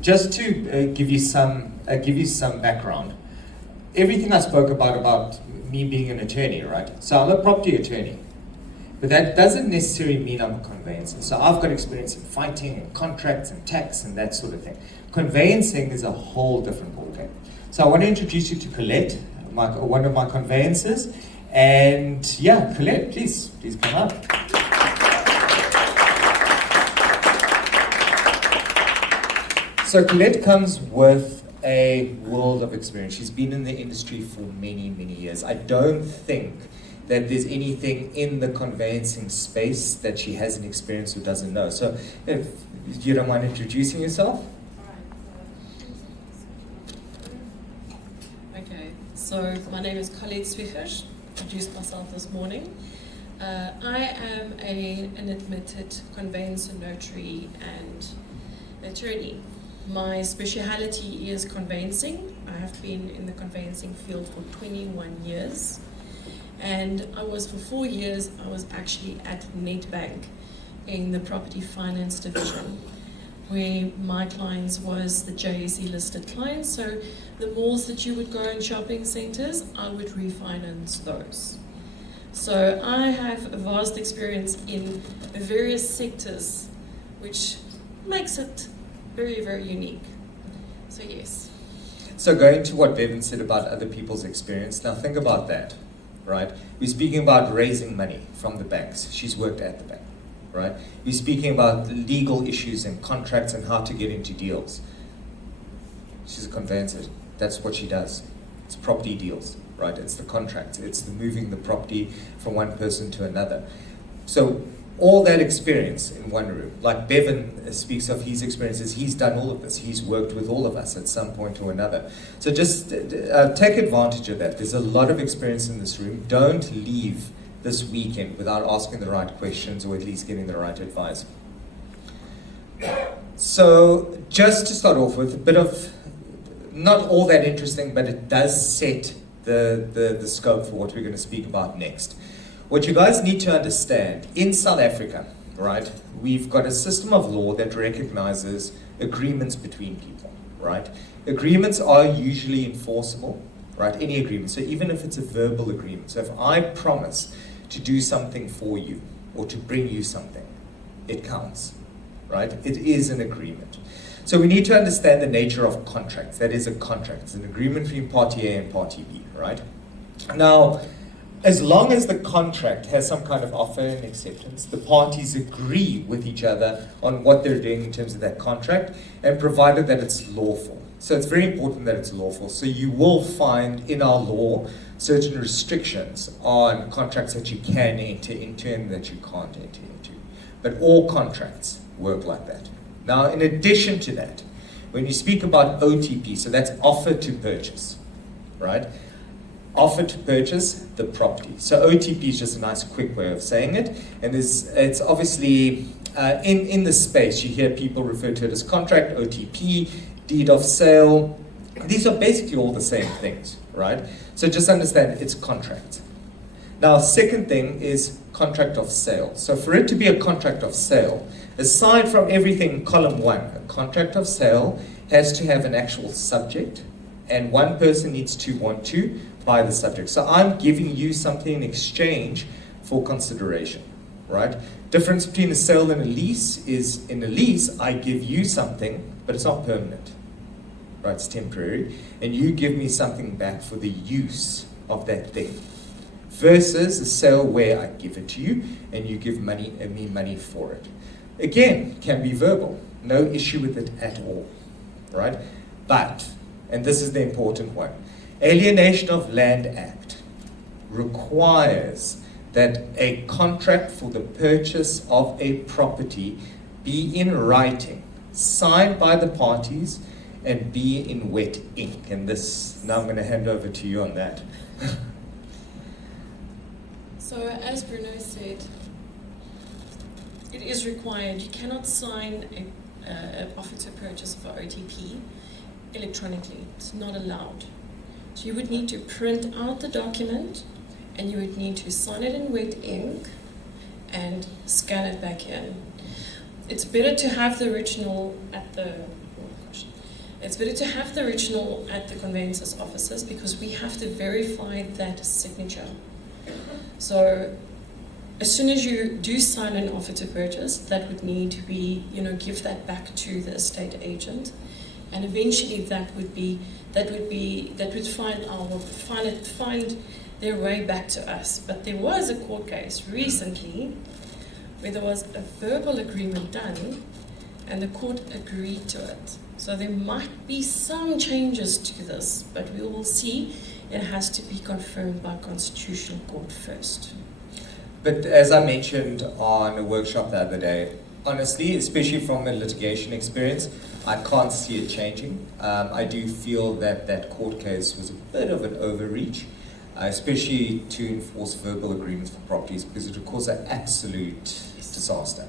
Just to give you some background, everything I spoke about me being an attorney, right? So I'm a property attorney, but that doesn't necessarily mean I'm a conveyancer. So I've got experience in fighting and contracts and tax and that sort of thing. Conveyancing is a whole different ballgame. So I want to introduce you to Colet, one of my conveyancers, and yeah, Colet, please come up. So Colet comes with a world of experience. She's been in the industry for many, many years. I don't think that there's anything in the conveyancing space that she hasn't experienced or doesn't know. So if you don't mind introducing yourself. Okay, so my name is Colet Swiegers. Introduced myself this morning. I am an admitted conveyancer, notary and attorney. My speciality is conveyancing. I have been in the conveyancing field for 21 years. And for 4 years, I was actually at Nedbank in the property finance division, where my clients was the JSE listed clients. So the malls that you would go in shopping centers, I would refinance those. So I have a vast experience in various sectors, which makes it very, very unique. So yes. So going to what Bevan said about other people's experience, now think about that, right? We're speaking about raising money from the banks. She's worked at the bank, right? We're speaking about legal issues and contracts and how to get into deals. She's a conveyancer. That's what she does. It's property deals, right? It's the contracts. It's the moving the property from one person to another. So all that experience in one room, like Bevan speaks of his experiences, he's done all of this. He's worked with all of us at some point or another. So just take advantage of that. There's a lot of experience in this room. Don't leave this weekend without asking the right questions or at least getting the right advice. So just to start off with, a bit of, not all that interesting, but it does set the scope for what we're going to speak about next. What you guys need to understand, in South Africa, right, we've got a system of law that recognizes agreements between people, right? Agreements are usually enforceable, right? Any agreement. So even if it's a verbal agreement. So if I promise to do something for you or to bring you something, it counts, right? It is an agreement. So we need to understand the nature of contracts. That is a contract. It's an agreement between party A and party B, right? Now, as long as the contract has some kind of offer and acceptance, the parties agree with each other on what they're doing in terms of that contract, and provided that it's lawful. So it's very important that it's lawful. So you will find in our law certain restrictions on contracts that you can enter into and that you can't enter into. But all contracts work like that. Now, in addition to that, when you speak about OTP, so that's offer to purchase, right? Offer to purchase the property. So OTP is just a nice quick way of saying it. And it's obviously, in the space, you hear people refer to it as contract, OTP, deed of sale. These are basically all the same things, right? So just understand it's contract. Now, second thing is contract of sale. So for it to be a contract of sale, aside from everything in column 1, a contract of sale has to have an actual subject, and one person needs to want to buy the subject. So I'm giving you something in exchange for consideration, right? Difference between a sale and a lease is, in a lease, I give you something, but it's not permanent, right? It's temporary, and you give me something back for the use of that thing. Versus a sale where I give it to you, and you give me money for it. Again, can be verbal, no issue with it at all, right? But, and this is the important one, Alienation of Land Act requires that a contract for the purchase of a property be in writing, signed by the parties, and be in wet ink. And this, now I'm going to hand over to you on that. So as Bruno said, it is required. You cannot sign an offer to purchase for OTP electronically. It's not allowed. So you would need to print out the document, and you would need to sign it in wet ink and scan it back in. It's better to have the original at the much. It's better to have the original at the conveyancer's offices because we have to verify that signature. So as soon as you do sign an offer to purchase, that would need to be, give that back to the estate agent, and eventually that would find their way back to us. But there was a court case recently where there was a verbal agreement done, and the court agreed to it. So there might be some changes to this, but we will see. It has to be confirmed by Constitutional Court first. But as I mentioned on a workshop the other day, honestly, especially from a litigation experience, I can't see it changing. I do feel that that court case was a bit of an overreach, especially to enforce verbal agreements for properties, because it would cause an absolute disaster.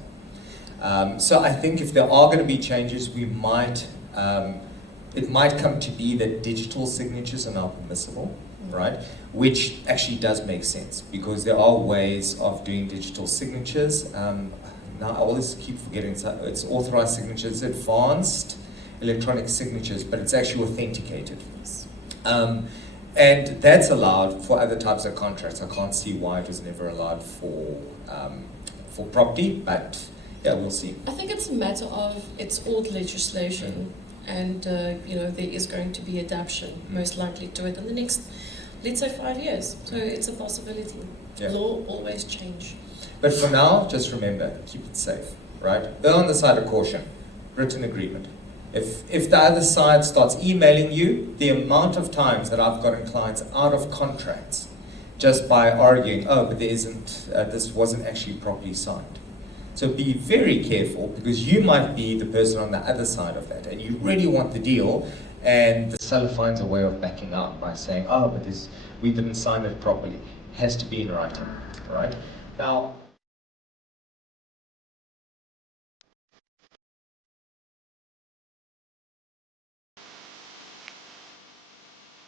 So I think if there are going to be changes, it might come to be that digital signatures are now permissible, right? Which actually does make sense because there are ways of doing digital signatures. Now I always keep forgetting it's authorized signatures, advanced electronic signatures, but it's actually authenticated. And that's allowed for other types of contracts. I can't see why it was never allowed for property, but yeah, we'll see. I think it's a matter of it's old legislation, and there is going to be adaptation, most likely, to it in the next, let's say, 5 years. So it's a possibility. Yeah. Law always change. But for now, just remember, keep it safe, right? Err on the side of caution. Written agreement. If the other side starts emailing you, the amount of times that I've gotten clients out of contracts just by arguing, but there isn't, this wasn't actually properly signed. So be very careful, because you might be the person on the other side of that, and you really want the deal, and the seller finds a way of backing out by saying, but we didn't sign it properly. It has to be in writing, right? Now,